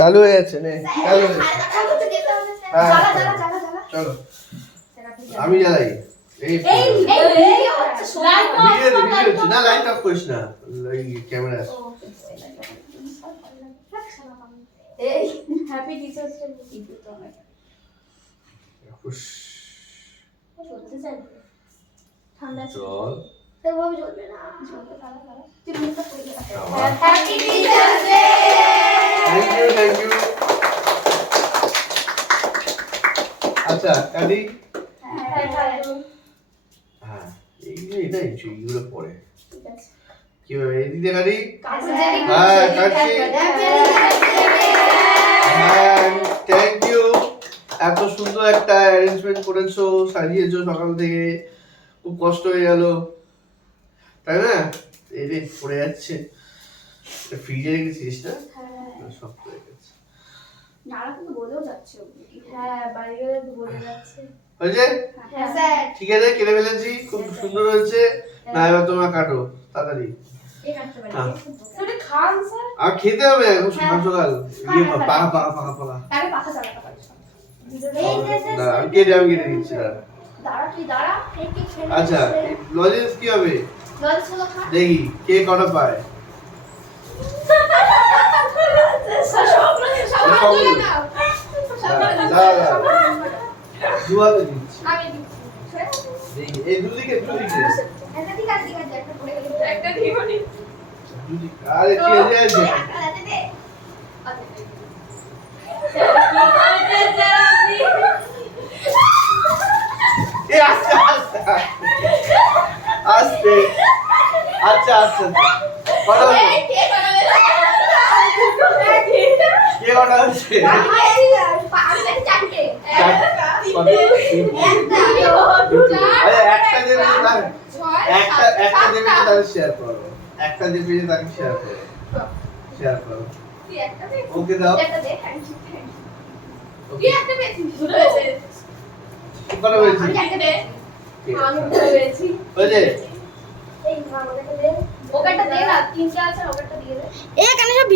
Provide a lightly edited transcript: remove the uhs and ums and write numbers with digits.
চালু হয়ে যাচ্ছে নে চালু হয়ে চলো আমি জ্বালাই এই না লাইট অফ করিস না ক্যামেরা এই হ্যাপি টিচার্স ডে ভিডিও তো আমার চলতে যাবে ঠান্ডা জল তো ভাবে জ্বলবে না জ্বলতে তালা তালা তুই মুখটা পড়ে happy teachers day thank you আচ্ছা কালি হ্যাঁ এটা এইগুলো পড়ে ঠিক আছে কি হবে এই দিদি কালি কাছে হ্যাঁ কাটছি থ্যাংক ইউ এত সুন্দর একটা অ্যারেঞ্জমেন্ট করেছো সাজিয়েছো সকাল থেকে খুব কষ্ট হয়ে গেল তাই না এই রে পড়ে যাচ্ছে ফ্রিজে রেখেছিস না হ্যাঁ শক্ত হয়ে গেছে নারা কিন্তু বলেও যাচ্ছে হ্যাঁ বাড়ি গেলে তো বলে যাচ্ছে হয়েছে হ্যাঁ স্যার ঠিক আছে কেটে ফেলেছি খুব সুন্দর হয়েছে না এবার তোমরা কাটো তাড়াতাড়ি এই কাটতে পারি তুমি খান স্যার আর খেতে হবে এখন সকাল সকাল ইয়ে পাকা পাকা পাকা পাকা আরে পাখা চালাতে পারিস না আমি কেটে দিচ্ছি দাঁড়া তুই দাঁড়া এই কি ছেলে আচ্ছা লজেন্স কি হবে লজ হলো খা দেখি কে কটা পায় দু হাতে দিচ্ছি আমি দিচ্ছি দেখি এই দুদিকে একটা ঠিক আছে একটা পড়ে গেল একটা দিবনি দুদিকে আরে কে যাচ্ছে এ আস্তে আস্তে আস্তে আচ্ছা আচ্ছা কটা হচ্ছে কে কটা হচ্ছে একটা দেবে একটা দেবে তাহলে শেয়ার করো একটা দেবে তাকে শেয়ার করো ওকে দাও কটা হয়েছে হয়েছে ওকেটা দে না তিনটা আছে ওকেটা দিয়ে দে